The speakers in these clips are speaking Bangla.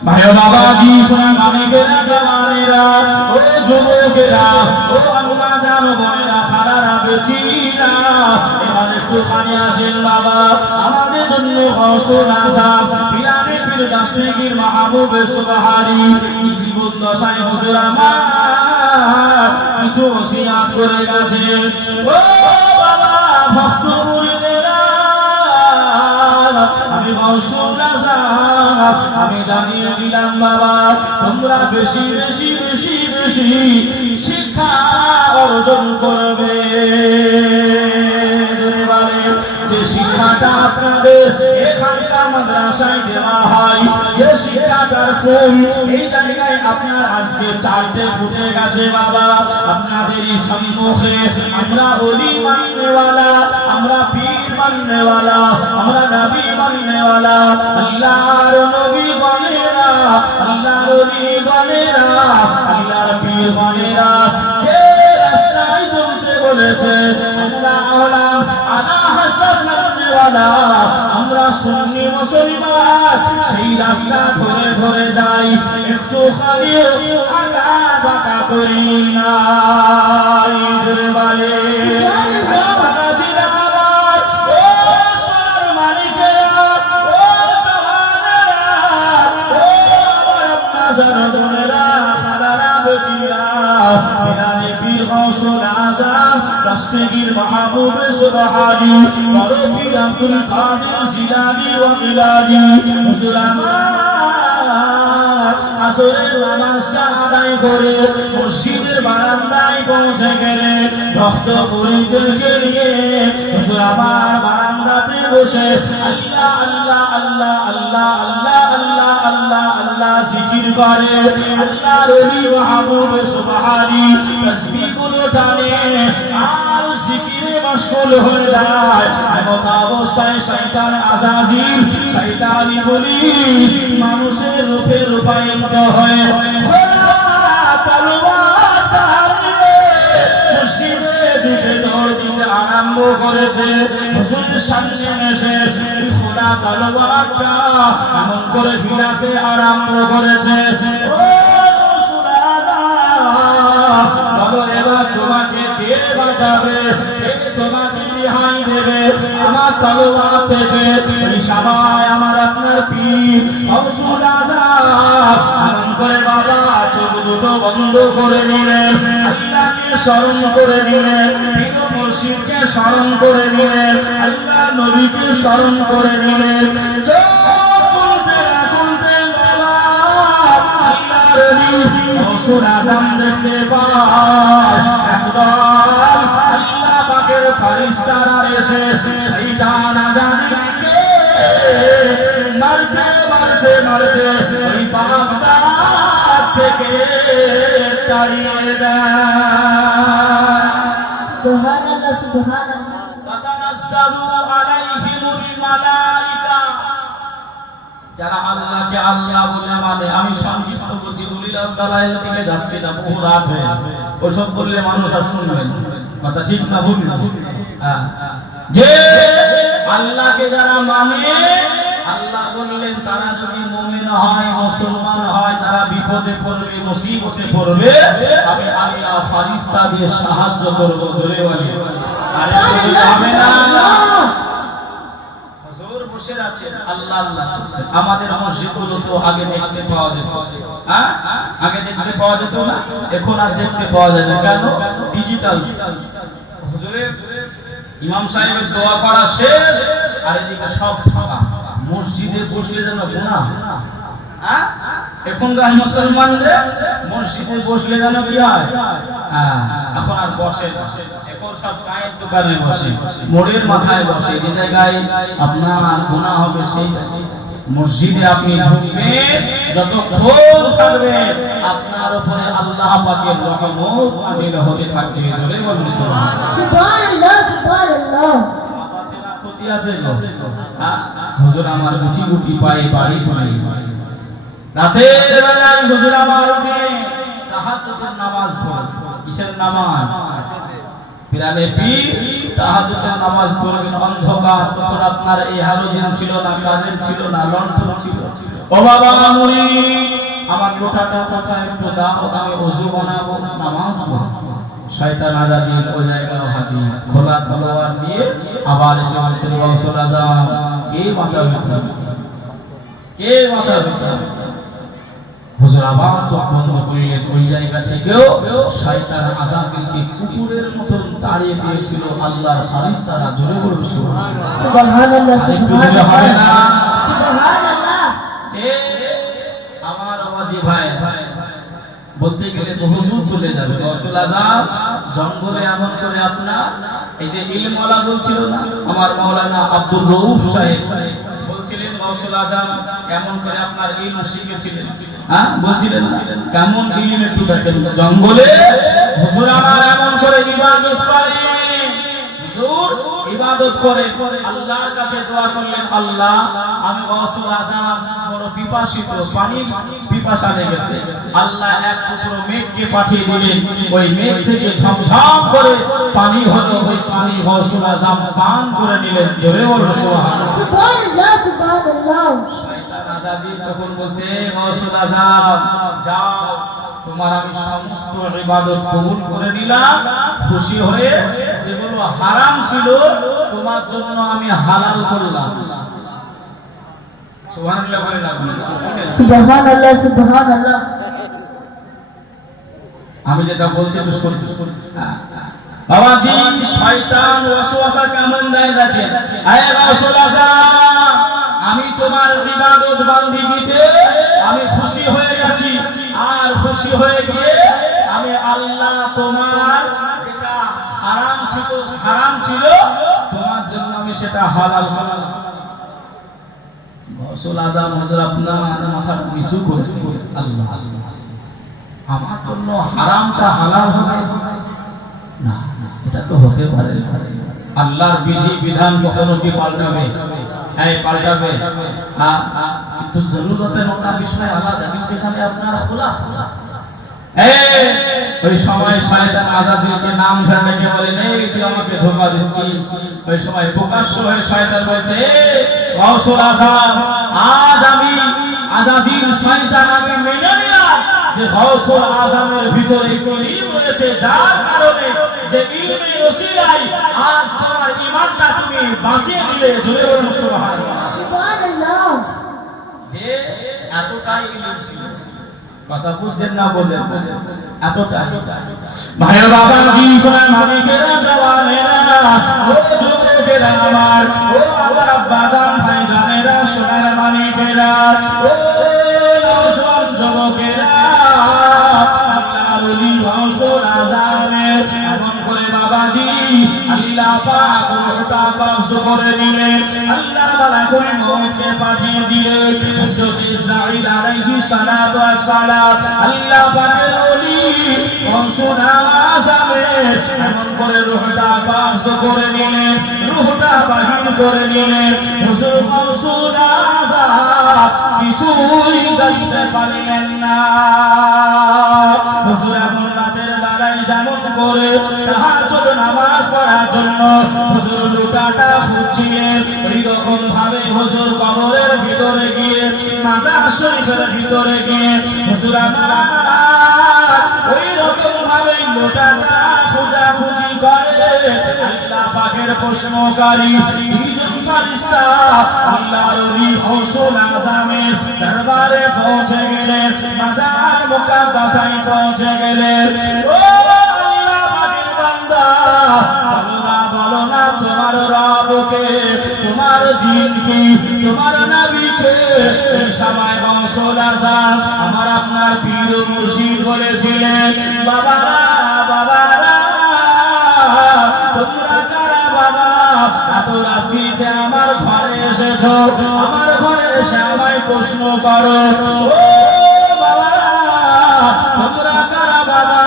ভাইও বাবাজি সোনা মানিকেরা জওয়ানেরা ও যুবকেরা ও আম্মা জান বোনেরা খালারা বেটিরা এবার একটু পানি আসেন বাবা আমাদের জন্য গৌসুল আযম পিরানে পীর দাশমেগীর মাহবুব সুবহানী জীবন দশায় হুজুর আমার কিছু ওসিয়াত করে গেছে ও বাবা ভক্ত মুরিদেরা আমি গৌসুল আযম আমি জানিয়ে দিলাম বাবা তোমরা বেশি বেশি বেশি বেশি শিক্ষা অর্জন করবে যে শিক্ষাটা আপনাদের এখানকার মাদ্রাসায় দেওয়া হয় যে শিক্ষাটার ফুল এই জায়গায় আপনার আজকে চারটে ফুটে গেছে বাবা আপনাদেরই সম্মুখে আমরা ওলি মাননেওয়ালা আমরা পীর মাননেওয়ালা আমরা নবী মাননেওয়ালা আল্লাহর নবী বনেরা আল্লাহর ওলি বনেরা আল্লাহর পীর বনেরা যে রাস্তায় চলতে বলেছে আল্লাহ আলাম আলা হাসান মাননেওয়ালা আমরা সুন্নি মুসলমান সেই রাস্তা ধরে ধরে যাই একটু খালি আগা বাঁকা করি না জোরে বলে দাশমেগীর মাহবুব সুবহানী পীর আব্দুল কাদের জিলানী ওয়া মিলানী হুজুর আমার আসরের নামাজটা আদায় করে মসজিদের বারান্দায় পৌঁছে গেলে ভক্ত মুরিদদেরকে নিয়ে হুজুর আমার বারান্দাতে বসে আল্লাহ আল্লাহ আল্লাহ আল্লাহ আল্লাহ আল্লাহ আল্লাহ আল্লাহ জিকির করে আল্লাহর ওলি মাহবুব সুবহানী তাসবিহগুলো টানে আর জিকিরে মশগুল হয়ে যায় এমন অবস্থায় শয়তান আযাজিল শয়তানি বলি মানুষের রূপে রূপায়িত হয়ে তলোয়ার ধারে মসজিদের দিকে দৌড় দিতে আরম্ভ করেছে হুজুরের সামনে এসে খোলা তলোয়ারটা এমন করে ভিড়াতে আরম্ভ করেছে ও রাসূল আযম বলো এবার তোমাকে কে বাঁচাবে কে তোমাকে রেহাই দেবে আমার তলোয়ার থেকে এই সময় আমার আপনার পীর রাসূল আযম এমন করে বাবা চোখ দুটো বন্ধ করে নিলেন আল্লাহকে স্মরণ করে নিলেন পীর মুর্শিদকে স্মরণ করে নিলেন আল্লাহ নবীকে স্মরণ করে নিলেন চোখ খুলতে না খুলতে বাবা আল্লাহর ওলি রাসূল আযম দেখতে পায় একদম আল্লাহ পাকের ফেরেশতারা এসে শয়তান আযাজিলকে মারতে মারতে মারতে ওই বাগদা থেকে তাড়িয়ে দেয় সুবহানাল্লাহ সুবহানাল্লাহ তাতানাজ্জালু আলাইহিমুল মালায়েকা যারা আল্লাহকে আল্লাহ বলে মানে আমি সংক্ষিপ্ত বলছি উলিল দালাইল থেকে যাচ্ছে না বহু রাত হয়ে ওসব বললে মানুষ আর শুনবে কথা ঠিক না ভুল যে আল্লাহকে যারা মানে আল্লাহ বললেন তারা যদি মুমিন হয় মুসলমান হয় তারা বিপদে পড়বে মুসিবতে পড়বে আমি আল্লাহ ফেরেশতা দিয়ে সাহায্য করব জোরে বলি আরে হবে না হুজুর বসে আছেন আল্লাহ আল্লাহ করছেন আমাদের মসজিদগুলো তো আগে দেখতে পাওয়া যেত হ্যাঁ আগে দেখতে পাওয়া যেত না এখন আর দেখতে পাওয়া যায় না কেন ডিজিটাল হুজুরের ইমাম সাহেবের দোয়া করা শেষ আর এদিকে সব ফাঁকা মসজিদে বসলে যেন গুনাহ হ্যাঁ এখনকার মুসলমানরা মসজিদে বসলে যেন কি হয় এখন আর বসে এখন সব চায়ের দোকানে বসে মোড়ের মাথায় বসে যে জায়গায় আপনার গুনাহ হবে সেই মসজিদে আপনি ঢুকবেন যতক্ষণ থাকবেন আপনার উপরে আল্লাহ পাকের রহমত নাযিল হতে থাকবে জোরে বলুন সুবহানাল্লাহ সুবহানাল্লাহ আছে হুজুর আমার গুটি গুটি পায়ে বাড়ি চলে রাতের বেলায় হুজুর আমার উঠে তাহাজ্জুদের নামাজ পড়ে কিসের নামাজ পিরানে পীর তাহাজ্জুদের নামাজ পড়ে অন্ধকার তখন আপনার এই হালোজেন ছিল না কারেন্ট ছিল না লণ্ঠন ছিল ও বাবা মুরিদ, আমার লোটাটা কোথায় একটু দাও, আমি ওযু বানাবো, নামাজ পড়বো। শয়তান আজাজিল ওই জায়গায় হাজির, খোলা তলোয়ার নিয়ে আবার এসে বলছেন গৌসুল আজম, কে বাঁচাবে? কে বাঁচাবে? হুজুর আবার চোখ বন্ধ করলেন। ওই জায়গা থেকেও শয়তান আজাজিলকে কুকুরের মতন তাড়িয়ে দিয়েছিল আল্লাহর ফারিস্তারা। জোরে বলুন সুবহানাল্লাহ। সুবহানাল্লাহ, সুবহানাল্লাহ, সুবহানাল্লাহ। যে আমার আওয়াজি ভাই বলতে গেলে বহু দূর চলে যাবে। গৌসুল আজম জঙ্গলে এমন করে আপনার এই যে ইলমওয়ালা বলছিল না, আমার মাওলানা আব্দুর রউফ সাহেব বলছিলেন গৌসুল আজম এমন করে আপনার ইলম শিখেছিলেন। হ্যাঁ বলছিলেন কেমন ইলম একটু দেখেন। জঙ্গলে হুজুর আমার এমন করে ইবাদত করে, হুজুর ইবাদত করে আল্লাহর কাছে দোয়া করলেন, আল্লাহ আমি গৌসুল আজম বড় পিপাসিত, পানি পিপাসা লেগেছে। আল্লাহ এক টুকরো মেঘকে পাঠিয়ে দিলেন, ওই মেঘ থেকে ঝমঝম করে পানি হলো, ওই পানি গৌসুল আজম পান করে নিলেন। জোরে বলুন সুবহানাল্লাহ। সুবহানাল্লাহ, সুবহানাল্লাহ। শয়তান আজাজিল তখন বলছে, গৌসুল আজম যাও, তোমার আমি সমস্ত ইবাদত কবুল করে নিলাম, খুশি হয়ে যেগুলো হারাম ছিল তোমার জন্য আমি হালাল করলাম। সুবহানাল্লাহ বলেন আপনি। সুবহানাল্লাহ, সুবহানাল্লাহ। আমি যেটা বলছি একটু শুনুন। বাবাজি শয়তান ওয়াসওয়াসা কেমন দেয় দেখেন। আয় গৌসুল আজম, আমি তোমার ইবাদত বান্দিগিতে আমি খুশি হয়ে গেছি, আর খুশি হয়ে গিয়ে আমি আল্লাহ তোমার যেটা হারাম ছিল তোমার জন্য আমি সেটা হালাল করলাম। গৌসুল আজম হুজুর আপনার মাথা নিচু করে আল্লাহ আমার জন্য হারামটা হালাল হবে না, এটা তো হতে পারে না। আল্লাহর বিধি বিধান কখনো কি পাল্টাবে? হ্যাঁ পাল্টাবে। কিন্তু জরুরতের ওটা বিষয় আলাদা, কিন্তু এখানে আপনার খোলাসা। ওই সময় শয়তান আজাজিলকে নাম ধরে ডেকে বলেন, এই তুই আমাকে ধোঁকা দিচ্ছিস। ওই সময় প্রকাশ্য হয়ে শয়তান বলছে, গৌসুল আজম আজ আমি আজাজিল শয়তান আমি মেনে নিলাম যে গৌসুল আজমের ভিতরে ইলম রয়েছে, যার কারণে যে ইলমের ওসিলায় আজ তোমার ঈমানটা তুমি বাঁচিয়ে দিলে। জোরে বলুন সুবহানাল্লাহ। সুবহানাল্লাহ। যে এতটাই ইলম ছিল, কথা বুঝছেন না? বলেন এতটাই। ভাইরা বাবাজি সোনার মানিকেরা জওয়ানেরা ও যুবকেরা আমার, ও আমার আব্বাজান ভাইজানেরা সোনার মানিকেরা, ও নওজোয়ান যুবকেরা, আল্লাহর ওলি গৌসুল আজমের এমন করে বাবাজি আল্লাহ পাক রূহটা কবজ করে নিলেন। আল্লাহ মালাকুল মউতকে পাঠিয়ে দিলেন। হযরত ইসরাঈল আলাইহিস সালাতু ওয়াস সালাম আল্লাহ পাকের ওলি গৌসুল আজমের এমন করে রূহটা কবজ করে নিলেন, রূহটা বাহির করে নিলেন। হুজুর গৌসুল আজম কিছুই করতে পারলেন না। হুজুর এমন রাতের বেলায় যেমন করে তাহাজ্জুদ নামাজ পড়ার জন্য হুজুর লুটাটা খুঁজছিলেন, এইরকম ভাবে হুজুর কবরের ভিতরে গিয়ে মাজার শরীফের ভিতরে গিয়ে হুজুর আমার ওই রকম ভাবে লুটাটা খোঁজাখুঁজি করে। আল্লাহ পাকের প্রশ্নকারী দুইজন ফেরেশতা আল্লাহর ওলি গৌসুল আজমের দরবারে পৌঁছে গেলেন, মাজার মুকাদ্দাসায় পৌঁছে গেলেন। ও আল্লাহ পাকের বান্দা, আল্লাহ বলো না তোমার রবকে, তোমার দ্বীন কি, তোমার নবী কে? এই সময় গৌসুল আজম আমার আপনার পীর মুর্শিদ বলেছিলেন, বাবারা বাবারা তোমরা কারা বাবা, এত রাত্রিতে আমার ঘরে এসেছো, আমার ঘরে এসে আমায় প্রশ্ন করো। ও বাবারা তোমরা কারা বাবা?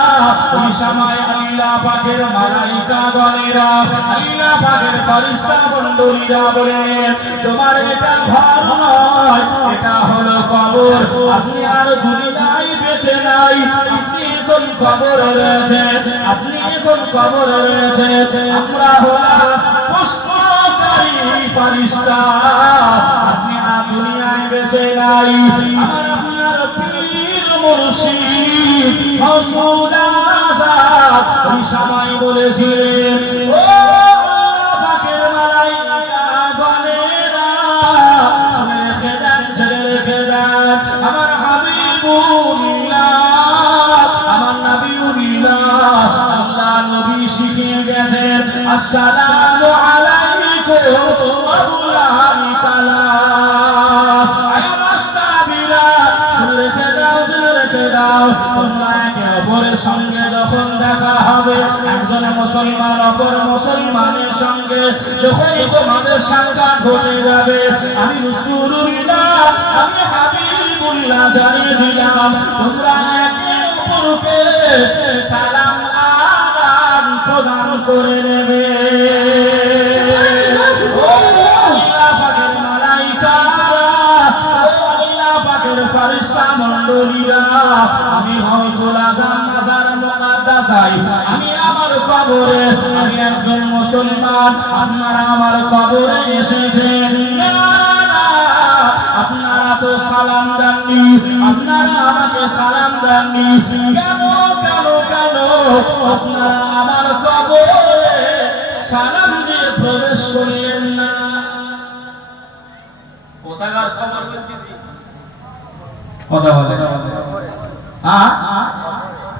ওই সময় আল্লাহ পাকের মালাইকা গণেরা, আল্লাহ পাকের ফেরেশতা মণ্ডলীরা বলেন, তোমার এটা ঘর নয়, এটা হলো কবর। আপনি আর দুনিয়ায় বেঁচে নাই, আপনি এখন কবরে রয়েছেন, আপনি এখন কবরে রয়েছেন। আমরা হলাম প্রশ্নকারী ফেরেশতা, আপনি দুনিয়ায় বেঁচে নাই। আমার আপনার পীর মুর্শিদ গৌসুল আযম ওই সময় বলেছিলেন, ও আল্লাহ পাকের মালাইকা গণেরা শুনে রেখে দেন, ছেড়ে রেখে দেন। আমার হাবিবুল্লাহ, আমার নবীউল্লাহ, আল্লাহ নবী শিখিয়ে গেছেন, আসসালামু আলাইকুম আবুল কালাম। আমার সাহাবীরা শুনে রেখে দাও, শুনে রেখে দাও। তোমরা একে অপরের সঙ্গে যখন দেখা হবে, একজন মুসলমান অপর মুসলমানের সঙ্গে যখন তোমাদের সাক্ষাৎ ঘটে যাবে, আমি রাসূলুল্লাহ, আমি হাবিবুল্লাহ জানিয়ে দিলাম, তোমরা একে অপরকে সালাম আদান প্রদান করে নেবে। ও আল্লাহ পাকের মালাইকারা, ও আল্লাহ পাকের ফেরেশতা মণ্ডলীরা, আমি গৌসুল আযম মাজার মুকাদ্দাসায়, আমি আমার কবরে, আমি একজন মুসলমান, আপনারা আমার কবরে এসেছেন। আপনারা তো সালাম দেননি, আপনারা আমাকে সালাম দেননি, কেন কেন কেন আপনারা আমার কবরে সালাম দিয়ে প্রবেশ করলেন না? কোথাকার খবর বলতেছি? কথা বলে হ্যাঁ,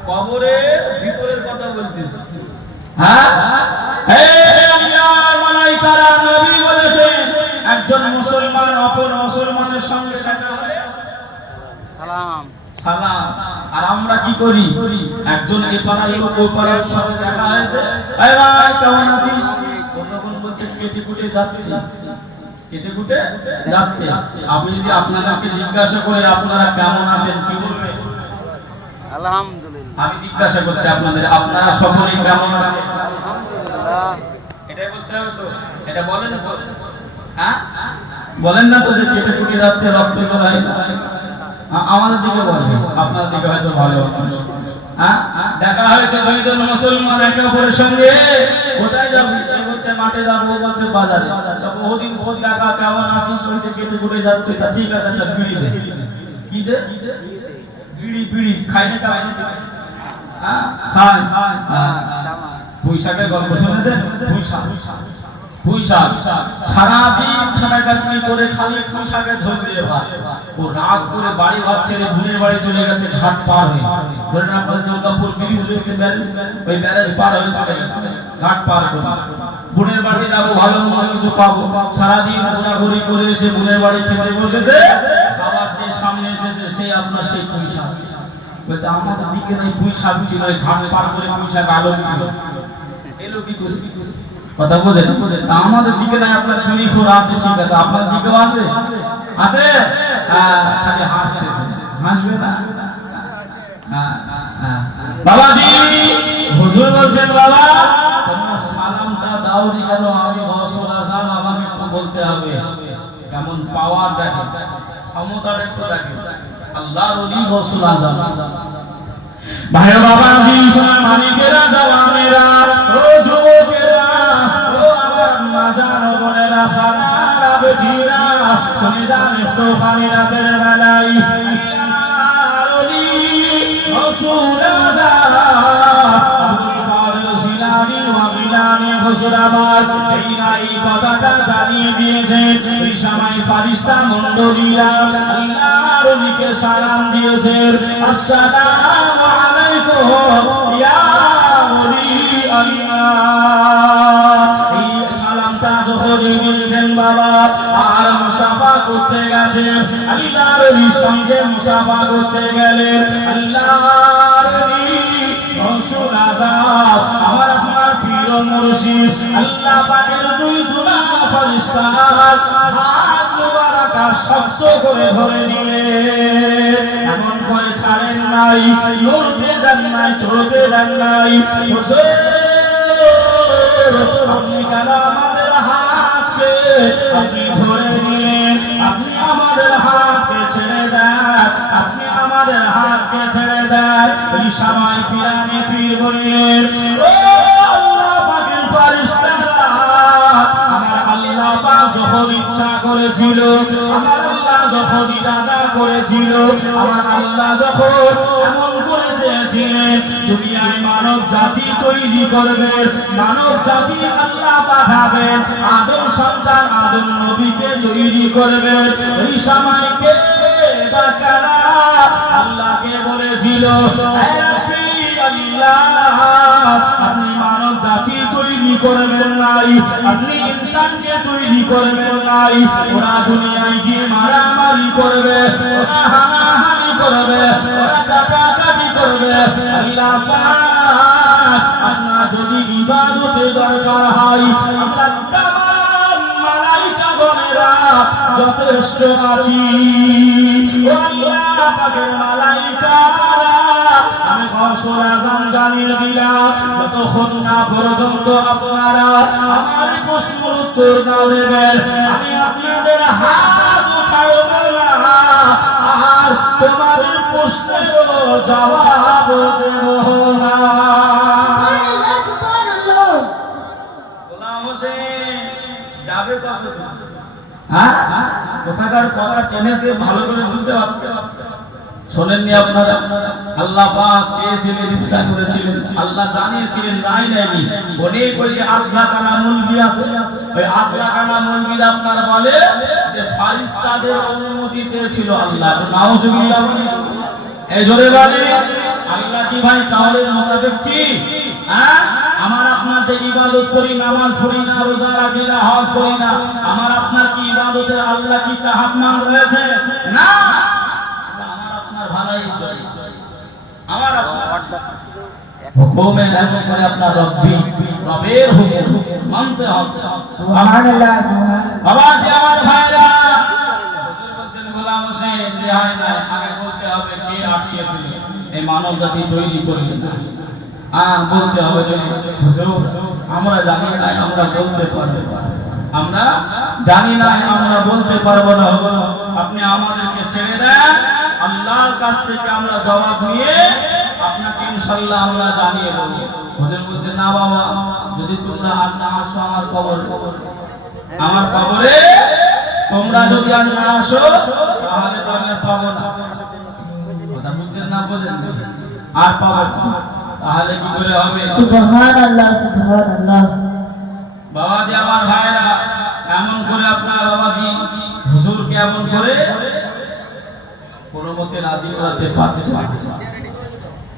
কবরের ভিতরের কথা বলতেছি। হ্যাঁ, এই আল্লাহর মালাইকারা, নবী বলেছেন, একজন মুসলমান অপর মুসলমানের সঙ্গে দেখা হলে সালাম সালাম। আর আমরা কি করি? একজন এ পাড়ার লোক ওই পাড়ার সঙ্গে দেখা হয়েছে, এই ভাই কেমন আছিস? তখন বলছে কেটে কুটে যাচ্ছে, কেটে কুটে যাচ্ছে। আপনি যদি আপনাদেরকে জিজ্ঞাসা করে আপনারা কেমন আছেন, কি বলবেন? আলহামদুলিল্লাহ। আমি জিজ্ঞাসা করছি আপনাদের, আপনারা সকলেই কেমন আছেন? আলহামদুলিল্লাহ। এটাই বলতে হবে তো, এটা বলেন তো, হ্যাঁ বলেন না তো যে কেটে কুটে যাচ্ছে, রক্ত গড়াই। আমাদের দিকে বলবে, আপনার দিকে হয়তো ভালো। হ্যাঁ, দেখা হয়েছে দুইজন মুসলমান একে অপরের সঙ্গে, কোথায় যাবি? বলছে মাঠে যাবো, বলছে বাজারে। বহুদিন পর দেখা, কেমন আছিস? বলছে কেটে কুটে যাচ্ছে। তা ঠিক আছে, একটা বিড়ি দে। কি দে? বিড়ি। বিড়ি খাই না? খাই হ্যাঁ খাই। পুঁইশাকের গল্প শুনেছেন? পুঁইশাক সারাদিন খাটাখাটনি করে খালি পুঁইশাকের ঝোল দিয়ে ভাত। ও রাগ করে বাড়ি ভাত ছেড়ে বোনের বাড়ি চলে গেছে, ঘাট পার হয়ে। ধরে না বলে দুর্গাপুর ব্রিজ রয়েছে, ওই ব্যারেজ পার হয়ে চলে গেছে, ঘাট পার করে। বোনের বাড়ি যাবো, ভালো মন্দ কিছু পাবো। সারাদিন ঘোরাঘুরি করে এসে বোনের বাড়ি খেতে বসেছে, খাবার যে সামনে এসেছে সেই আপনার সেই পুঁইশাক। বলতে আমাদের দিকে নাই পুঁইশাক ছিল, ঘাট পার করে পুঁইশাক আলো এলো কি করে? কথা বোঝেন? আমাদের দিকে নাই, আপনার চুরি খোর আছে, ঠিক আছে, আপনার দিকেও আছে, আছে। খালি হাসতেছে, হাসবে না? বাবাজি হুজুর বলছেন, বাবা তোমরা সালামটা দাওনি কেন? আমি গৌসুল আযম, আমাকে একটু বলতে হবে। কেমন পাওয়ার দেখেন, ক্ষমতার একটু দেখেন। আল্লাহর ওলি গৌসুল আযম। ভাইরা বাবাজি, সোনার মানিকেরা, জওয়ানেরা, ও যুবকেরা, ও আমার মাজার বোনেরা, খানারা, বেটিরা, শুনে যান একটু পানি রাতের বেলায়। আল্লাহর ওলি গৌসুল আযম আব্দুল কাদের জিলানী ওয়া গিলানী হুজুরাবাদ এই নাই কথাটা জানিয়ে দিয়েছেন। এই সময় ফেরেশতা মণ্ডলীরা আল্লাহর ওলিকে সালাম দিয়েছেন, আসসালামু আলাইকুম ইয়া ওলি আল্লাহ। এই সালামটা যখন দিয়েছেন বাবা, আর মুসাফা করতে গেছেন, আল্লাহর ওলির সঙ্গে মুসাফা করতে গেলেন। আল্লাহর ওলি গৌসুল আযম, আমার আপনার পীর মুর্শিদ, আল্লাহ পাকের দুই জোড়া ফেরেশতা হাত মোবারক শক্ত করে ধরে নিলেন, এমন করে ছাড়েন নাই, লড়তে দেন নাই, চলতে দেন নাই। আপনি কেন আমাদের হাতকে আপনি ধরে নিলেন? আপনি আমাদের হাতকে ছেড়ে দেন, আপনি আমাদের হাতকে ছেড়ে দেন। এই সময় পিরানে পীর বললেন, ও আল্লাহ পাকের ফেরেশতারা, আমার আল্লাহ পাক যখন ইচ্ছা করেছিল আমার আল্লাহ যখন এমন করে চেয়েছিলেন দুনিয়ায় মানব জাতি তৈরি করবেন, মানব জাতি আল্লাহ পাঠাবেন, আদম সন্তান আদম নবীকে তৈরি করবেন, এই সময়কে বাকারা আল্লাহকে বলেছিল আপনি মানব জাতি তৈরি করবেন নাই, আপনি ইনসানকে তৈরি করবেন নাই, ওরা দুনিয়ায় গিয়ে মারামারি করবে, ওরা হানাহানি করবে, ওরা কাটাকাটি করবে। আল্লাহ পাক আপনার যদি ইবাদতের দরকার হয় আমরা তামাম মালাইকাগণেরা যথেষ্ট আছি। আল্লাহ পাকের মালাইকারা আমি গৌসুল আযম জানিয়ে দিলাম যতক্ষণ না পর্যন্ত আপনারা আমার প্রশ্নের উত্তর না দেবেন আমি আপনাদের হাত উঠাবো না আর তোমাদের প্রশ্নের জবাব দেব না। সুবহানাল্লাহ, সুবহানাল্লাহ। গোলাম হোসেন যাবে কবে? হ্যাঁ কোথাকার কথা টেনেছে ভালো করে বুঝতে পারছে? শোনেননি আপনারা? আল্লাহ পাক চেয়েছিলেন, ইচ্ছা করেছিলেন, আল্লাহ জানিয়েছিলেন, নাই নাইনি অনেক ওই যে আদলাকানা মুলবি আছে, ওই আদলাকানা মুলবিরা আপনার বলে যে ফারিস্তাদের অনুমতি চেয়েছিল আল্লাহ। নাউজুবিল্লাহ। এই জোরে বলে আল্লাহ কি ভাই কাউলের মোতাবেক কি? হ্যাঁ আমার আপনার যে ইবাদত করি, নামাজ পড়ি না, রোজা রাখি না, হজ করি না, আমার আপনার কি ইবাদতে আল্লাহ কি চাহাত মান রয়েছে? না, আমার আপনার ভালাই চাই, আমার আপনার হুকুমে লাগু করে আপনার রব্বি রবের হুকুম মানতে হবে। সুবহানাল্লাহ, সুবহানাল্লাহ। বাবা জি আমার ভাইরা হুজুর বলছেন গোলাম হোসেন রেহাই নাই, আগে বলতে হবে কে আটিয়েছিল এই মানব জাতি তৈরি করলেন না। বলতে হবে যে হুজুর আমরা জানি না, আমরা বলতে পারবো না, আমরা জানি না, আমরা বলতে পারবো না। হুজুর আপনি আমাদেরকে ছেড়ে দেন, আল্লাহর কাছ থেকে আমরা জবাব নিয়ে আপনাকে ইনশাআল্লাহ আমরা জানিয়ে দেব। হুজুর বলছেন না বাবা, যদি তোমরা আর না আসো আমার কবরে তোমরা যদি আজ না আসো তাহলে তো আমি পাবো না। কথা বুঝছেন না? বলেন আর পাবো না, তাহলে কি করে হবে? সুবহানাল্লাহ, সুবহানাল্লাহ। বাবাজি আমার ভাইরা এমন করে আপনার বাবাজি হুজুরকে এমন করে কোনমতে রাজি করাতে পারছে না।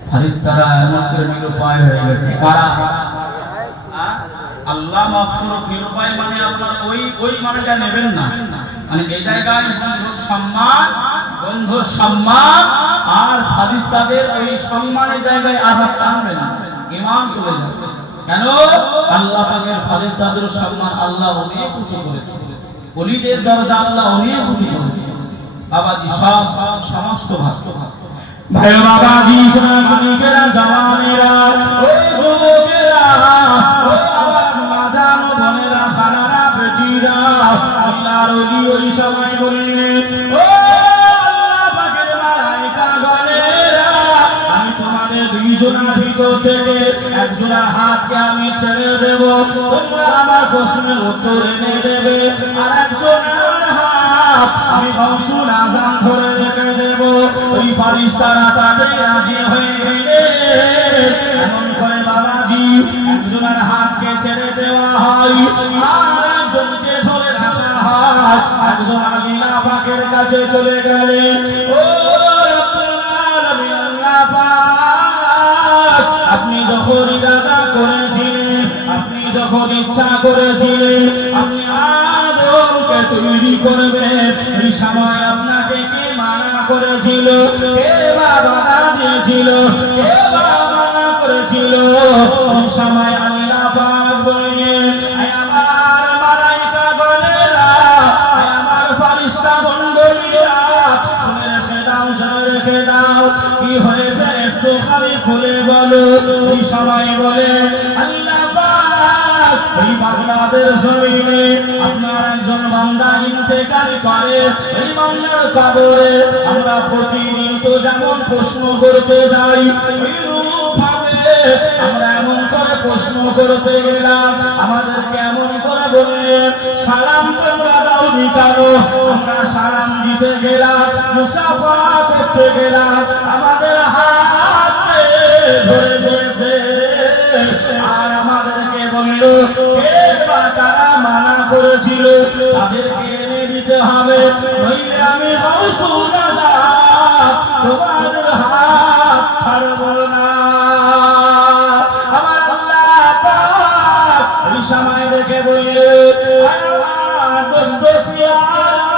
ফেরেশতারা এমন করে নিরুপায় হয়ে গেছে। কারা? আল্লাহ মাফ করুক, নিরুপায় মানে আপনার ওই মানেটা নেবেন না, মানে এই জায়গায় বন্ধুর সম্মান আর ফেরেশতাদের ওই সম্মানের জায়গায় আঘাত টানবেন না, ঈমান চলে যাবে। কেন? আল্লাহ পাকের ফেরেশতাদের সম্মান আল্লাহ অনেক উঁচু করেছে, ওলিদের দরজা আল্লাহ অনেক উঁচু করেছে। বাবাজি সমস্ত ভাই বাবাজি সোনামণিকেরা জওয়ানেরা ও যুবকেরা ও আমার মাজান বোনেরা খানারা বেজিরা আল্লাহর ওলি ওই সময় বললেন ও আল্লাহ পাকের মালায়েকা গণেরা আমি তোমাদের দুইজনের ভিতর থেকে একজনের হাতকে আমি ছেড়ে দেব, তোমরা আমার প্রশ্নের উত্তর এনে দেবে, আর একজনের হাত আমি গৌসুল আযম ধরে রেখে দেব। ওই ফেরেশতারা তাতে রাজি হয়ে গেলে এমন করে বাবাজি একজনের হাতকে ছেড়ে দেওয়া হয় আর একজনকে ধরে রাখা হয়। একজন আল্লাহ পাকের কাছে চলে গেলেন, ও রব্বুল আলামিন আল্লাহ পাক আপনি যখন ইরাদা করেছিলেন, আপনি যখন ইচ্ছা করেছিলেন আপনি আদমকে তৈরি করবেন, এই সময় আপনাকে কে মানা করেছিল? কে বাধা দিয়েছিল? কে মানা করেছিল? এই সময় আল্লাহ পাক বলেন হে আমার মালায়েকা গণেরা, হে আমার ফেরেশতা মণ্ডলীরা, শুনে রেখে দাও কি হয়েছে একটু খালি খুলে বলো। এই সময় বলে আল্লাহ পাক এই বাংলাদেশ জমিনে আপনার একজন বান্দা ইন্তেকাল করে, এই বান্দার কবরে আমরা প্রতিনিয়ত যেমন প্রশ্ন করতে যাই, ওইরূপভাবে আমরা এমন করে প্রশ্ন করতে গেলাম আমাদের কেমন করে বলে সালাম তোমরা দাওনি কেন? আমরা সালাম দিতে গেলাম, মুসাফা করতে গেলাম, আমাদের হাতে ধরে নিয়েছে আর আমাদেরকে বলল কে বা কারা মানা করেছিল তাদেরকে এনে দিতে হবে, নইলে আমি রাসূল আযাব তোমাদের হাত ছাড়ব না। আমার আল্লাহ পাক এই সময় দেখে বললে আমার দোস্ত পিয়ারা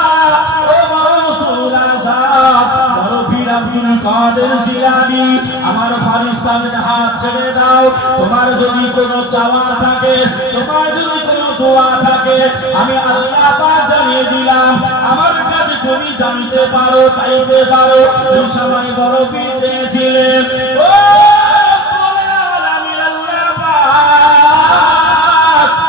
ও রাসূল আযাব বড় পীর আব্দুল কাদের জিলানী আমার ফারিস্তাদের হাত ছেড়ে দাও। তোমার যদি কোনো চাওয়া থাকে, তোমার যদি কোনো দোয়া থাকে, আমি আল্লাহ পাক জানিয়ে দিলাম আমার কাছে তুমি জানতে পারো, চাইতে পারো। এই সময় বড় পীর চেয়েছিলেন ও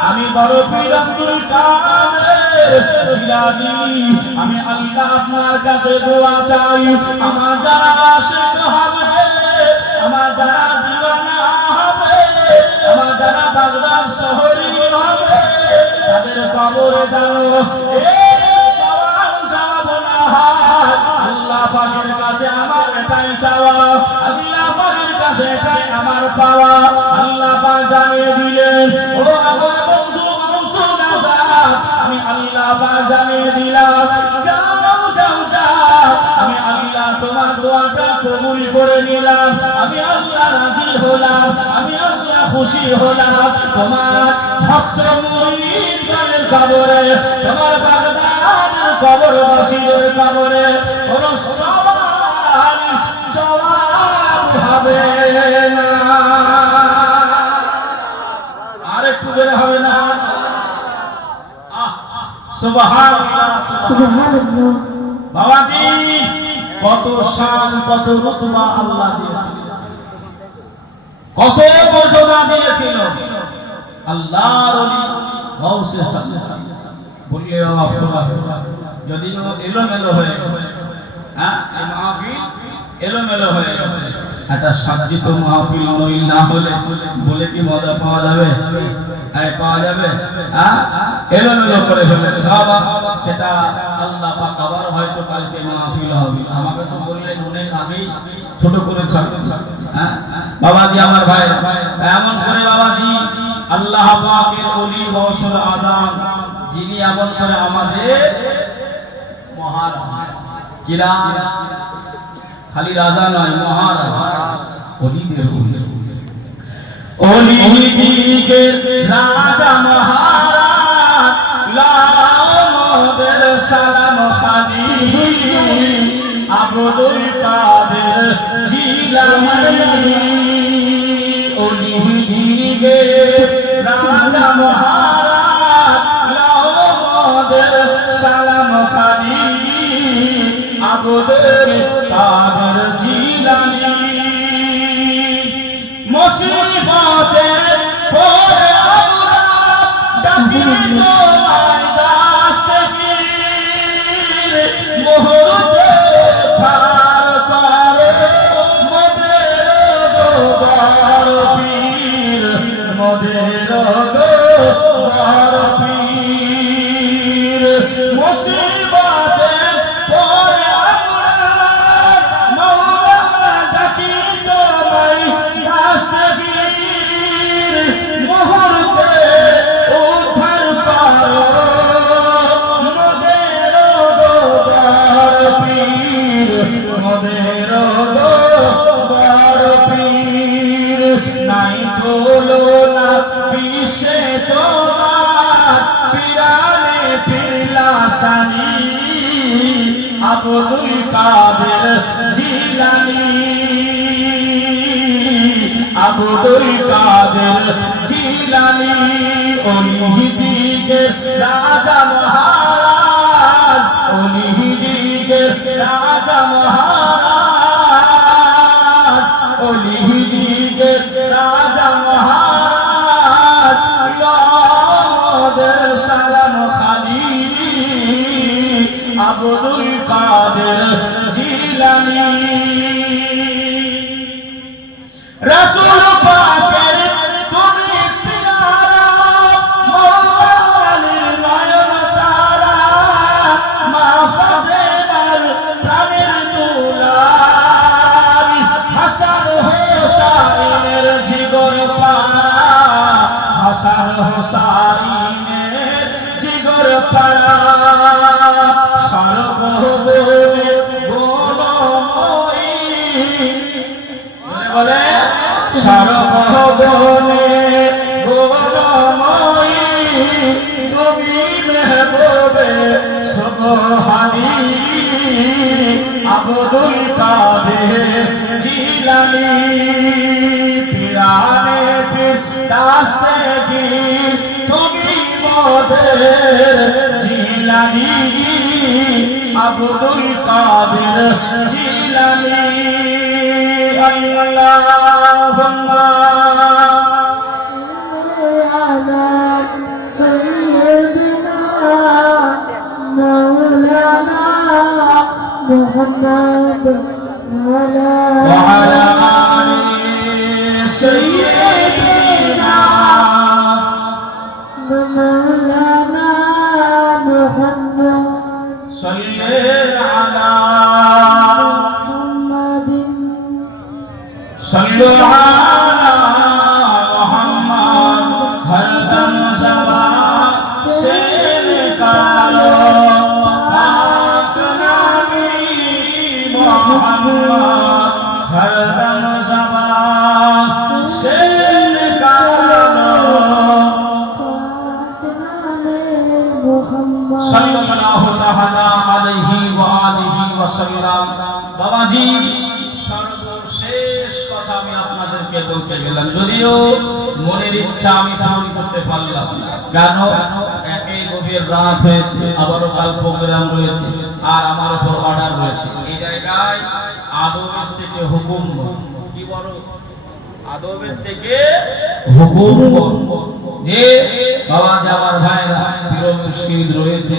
আমি বড় পীর আব্দুল কাদের জিলানী আমি আল্লাহ আপনার কাছে দোয়া চাই, আমার যারা আশিক হবে, আমার যারা দিওয়ানা হবে, আমার যারা বাগদাদ শহরে হবে তাদের কবরে জানো সওয়াল জবাব না হয়। আল্লাহ পাকের কাছে আমার এটাই চাওয়া, আল্লাহ পাকের কাছে এটাই আমার পাওয়া। আল্লাহ পাক জানিয়ে দিলেন ও আমার বন্ধু রাসূল আযাব আমি আল্লাহ পাক জানিয়ে দিলাম যাও যাও যাও, আমি আল্লাহ তোমার দোয়াটা কবুল করে নিলাম, আমি আল্লাহ রাজি হলাম, আমি আল্লাহ খুশি হলাম। তোমার ভক্ত মুরিদদের কবরে, তোমার বাগদাদের কবরবাসীদের কবরে কোনো সওয়াল জবাব হবে না। আরেকটু বের হবে না? সুবহানাল্লাহ সুবহানাল্লাহ। বাবাজি কত শান কত রুতবা আল্লাহ দিয়েছিল, কত মর্যাদা দিয়েছিল আল্লাহর ওলি গাউসে সালাম বললে বাবা যদিও এলোমেলো হয়ে গেছে, হ্যাঁ এই মাহফিল এলোমেলো হয়ে গেছে, একটা সাজ্জিত মাহফিল নইল না হলে বলে কি মজা পাওয়া যাবে? পাওয়া যাবে? এলোমেলো করে ফেলেছে বাবা, সেটা আল্লাহ পাক আবার হয়তো কালকে মাহফিল হবে। আমাকে তো বললেন অনেক আগেই ছোট করে ছাড়। বাবাজি আমার ভাই এমন করে বাবাজি আল্লাহ পাকের ওলি গাউসুল আযম যিনি এমন করে আমাদের মহারাজ কিরা খালি রাজা নয় মহারাজা ওলিদের ওলি ওলিদিগের রাজা মহারাজ লামদের সালাম খানি আব্দুল কাদের জিলানী ওলিদিগের রাজা মহারাজ লামদের সালাম খানি আব্দুল কাদের জিলানী মুসিবতের পরে আমরা ডাকি তোমায় দাস্তাগীর মুহূর্তে পার করে মোদের দরবার পীর মোদের দরবার পীর মুসিবতের পরে আমরা মাওলা ডাকি তোমায় দাস্তাগীর মুহূর্তে উদ্ধার করো মোদের দরবার পীর মোদের দরবার পীর নাই তুলনা বিশ্বে তোমার পিরানে পিরলাসানি আব্দুল কাদের জিলানী আব্দুল কাদের জিলানী ওলিদিগের রাজা মহারাজ ওলিদিগের রাজা মহারাজ ওলিদিগের রাজা মহারাজ লামদের সালাম খানি আব্দুল কাদের জিলানী রাসূল পাকের তুমি বলে সর্বগুণে গুণময়ী তুমি মেহবুবে সুবহানী আব্দুল কাদের জিলানী পিরানে পীর দাস্তেগীর তুমি মোদের জিলানী আব্দুল কাদের জিলানী আল্লাহুম্মা على سيدنا مولانا محمد وعلى آل سيدنا مولانا محمد صل على محمد صلوا على محمد हर दम ज़बान से निकालो पाक नामी मोहम्मद हर दम ज़बान से निकालो محمد सल्लल्लाहु ताला अलैहि व आलिहि व सल्लम। বাবাজি সর্বশেষ কথা আমি আপনাদেরকে বলতে গেলাম, যদিও মনের ইচ্ছা আমি পূরণ করতে পারলাম না, কেন একই গভীর রাত হয়েছে, আবারও কাল প্রোগ্রাম রয়েছে আর আমার উপর অর্ডার রয়েছে। এই জায়গায় আদবের থেকে হুকুম, কি বড় আদবের থেকে হুকুম যে বাবা আমার ভাইরা পীর মুর্শিদ রয়েছে,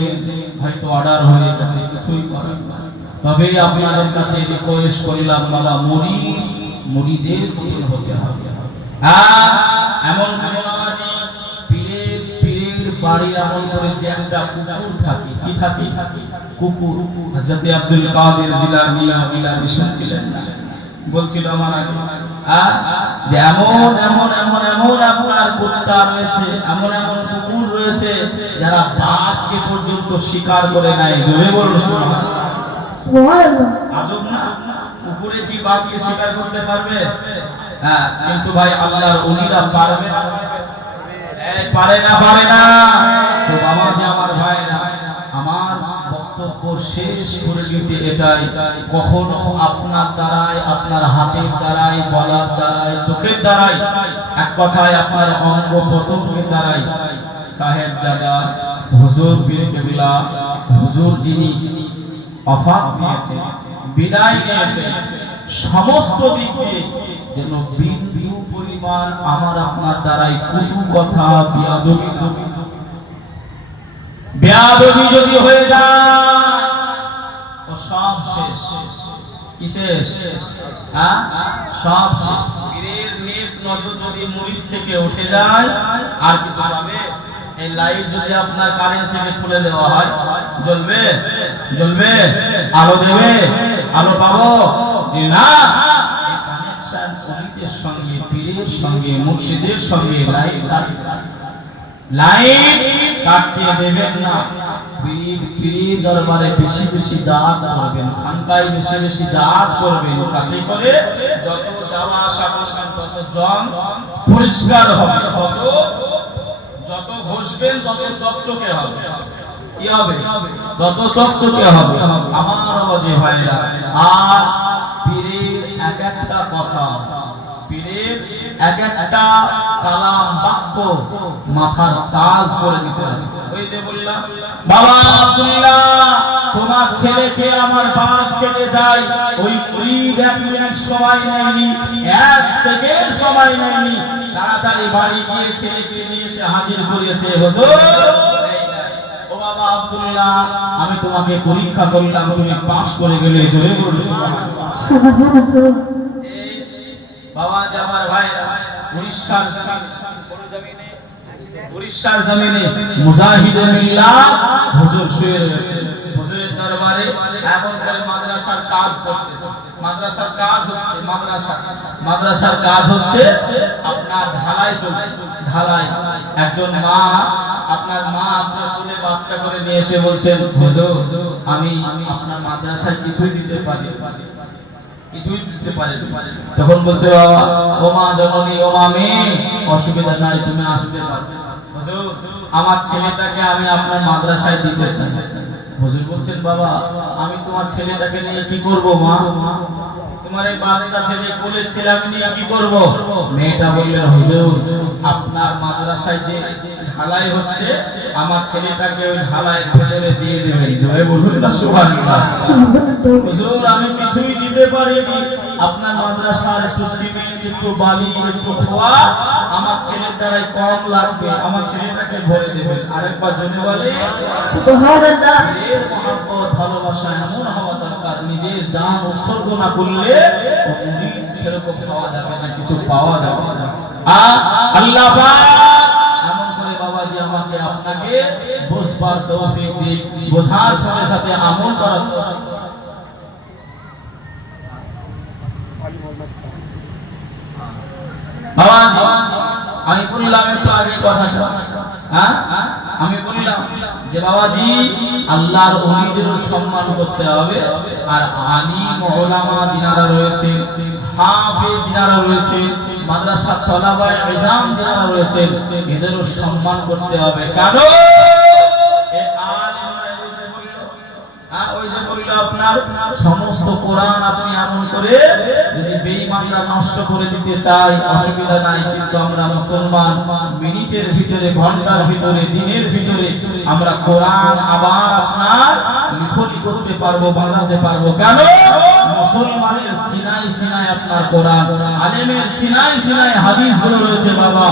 হয়তো অর্ডার হয়ে গেছে, কিছুই করার নাই। তবে আপনাদের কাছে রিকোয়েস্ট করিলাম, বাবা মুরিদের মতন হতে হবে। এমন বাবাজি পীরের বাড়ি এমন করে যে একটা কুকুর থাকে, কি থাকে কুকুর। হযরত আব্দুল কাদের জিলানী শুনছিলেন না, বলছিল আমার যে এমন এমন এমন এমন আপনার কুত্তা রয়েছে, এমন এমন কুকুর রয়েছে যারা বাঘকে পর্যন্ত শিকার করে নেয়। জোরে বলুন সুবহানাল্লাহ। আজব না, কুকুরে কি বাঘকে শিকার করতে পারবে? হ্যাঁ, কিন্তু ভাই আল্লাহর ওলিরা পারবে না, পারে না। তো বাবা যে আমার ভাইরা, আমার বক্তব্য শেষ করে দিতে এটাই, কখনো আপনার দ্বারাই, আপনার হাতের দ্বারাই, বলার দ্বারাই, চোখের দ্বারাই, এক কথায় আপনার অঙ্গ প্রত্যঙ্গের দ্বারাই সাহেবজাদা হুজুর পীর কেবলা হুজুর যিনি ওফাত দিয়েছে, বিদায় নিয়েছে, সমস্ত দিক দিয়ে যেন বিন্দু পরিমাণ আমার আপনার দ্বারাই কটু কথা, বেয়াদবি যদি হয়ে যায় ও সব শেষ। কি শেষ? সব শেষ। পীরের নেক নজর যদি মুরিদ থেকে উঠে যায় আর কিছু পাবে? এই লাইট যদি আপনার কারেন্ট থেকে খুলে দেওয়া হয়, জ্বলবে? আলো দেবে? আলো পাবো? যে না, এই কানেকশন মুরিদের সঙ্গে, পীরের সঙ্গে, মুর্শিদের সঙ্গে লাইট কাটতে দেবেন না। পীর দরবারে বেশি বেশি দাঁত করবেন, খানকায় বেশি বেশি দাঁত করবেন, তাতে করে যত যাওয়া আসা করবেন তত জন পরিষ্কার হবে, যত ঘষবেন তত চকচকে হবে। কি হবে? তত চকচকে হবে। আমার বাবাজি ভাইরা, আর পীরের এক একটা কথা, পীরের এক একটা কালাম বাক্য মাথার তাজ করে দিতে হবে। ওই যে বললাম, বাবা আব্দুল্লাহ তোমার ছেলেকে আমার বাপ খেতে যায়, ওই মুরিদ এক মিনিট সময় নেয়নি, এক সেকেন্ড সময় নেয়নি, তাড়াতাড়ি বাড়ি গিয়ে ছেলেকে নিয়ে এসে হাজির করেছে। হুজুর, ও বাবা আব্দুল্লাহ, আমি তোমাকে পরীক্ষা করলাম, তুমি পাস করে গেলে। জোরে বলুন সুবহানাল্লাহ। বাবা আমার ভাইরা, উড়িষ্যার জমিনে মুজাহিদে মিল্লাহ হুজুর শুয়ে রয়েছে। হুজুরের দরবারে এখন করে মাদ্রাসার কাজ করতেছে, মাদ্রাসার কাজ হচ্ছে, আপনার ঢালাই চলছে, ঢালাই। একজন মা, আপনার মা আপনার কোলে বাচ্চা করে নিয়ে এসে বলছেন, হুজুর আমি আপনার মাদ্রাসায় কিছুই দিতে পারি। কিছুই দিতে পারে না। তখন বলছে বাবা ও মা জননী ও মা মেয়ে অসুবিধা নাই তুমি আসতে পারো। হুজুর আমার ছেলেটাকে আমি আপনার মাদ্রাসায় দিতে চাই। হুজুর বলছেন বাবা আমি তোমার ছেলেটাকে নিয়ে কি করব মা? তোমার এই বাচ্চা ছেলে কোলের ছেলে আমি নিয়ে কি করব? মেয়েটা বললেন হুজুর আপনার মাদ্রাসায় যে ঢালাই হচ্ছে আমার ছেলেটাকে ওই ঢালাইয়ের ভিতরে দিয়ে দেবেন। জয় বলুন না সুবহানাল্লাহ। হুজুর আমি কিছুই দিতে পারিনি, আপনার মাদ্রাসার একটু সিমেন্ট একটু বালি একটু খোয়া আমার ছেলের দ্বারাই কম লাগবে, আমার ছেলেটাকে ভরে দেবেন। আরেকবার জন্য বলে সুবহানাল্লাহ। এর মহব্বত ভালোবাসা এমন হওয়া দরকার নিজের জান উৎসর্গ না করলে ও মুরিদ সেরকম পাওয়া যাবে না, কিছু পাওয়া যাবে না। আল্লাহ পাক এমন করে বাবাজি আমাকে আপনাকে বুঝবার তৌফিক দিক, বোঝার সাথে সাথে আমল করার তৌফিক। বাবাজি আমি বললাম একটু আগে কথাটা, আমি বললাম যে বাবাজি আল্লাহর ওলিদের সম্মান করতে হবে, আর আলিম ওলামা যিনারা রয়েছে, হাফেজ যিনারা রয়েছে, মাদ্রাসা তলাবায়ে ইলজাম যারা রয়েছে এদেরও সম্মান করতে হবে। কারণ এই আলেমরা ওই যে বলল আপনার সমস্ত কোরআন আপনি এমন করে যদি বেঈমানরা নষ্ট করে দিতে চাই অসুবিধা নাই, কিন্তু আমরা মুসলমান মিনিটের ভিতরে ঘন্টার ভিতরে দিনের ভিতরে আমরা কোরআন আবার আপনার লিখনি করতে পারবো, বানাতে পারবো। কেন? মুসলমানের সিনাই সিনাই আপনার কোরআন, আলেমের সিনাই সিনাই হাদিস গুলো রয়েছে বাবা।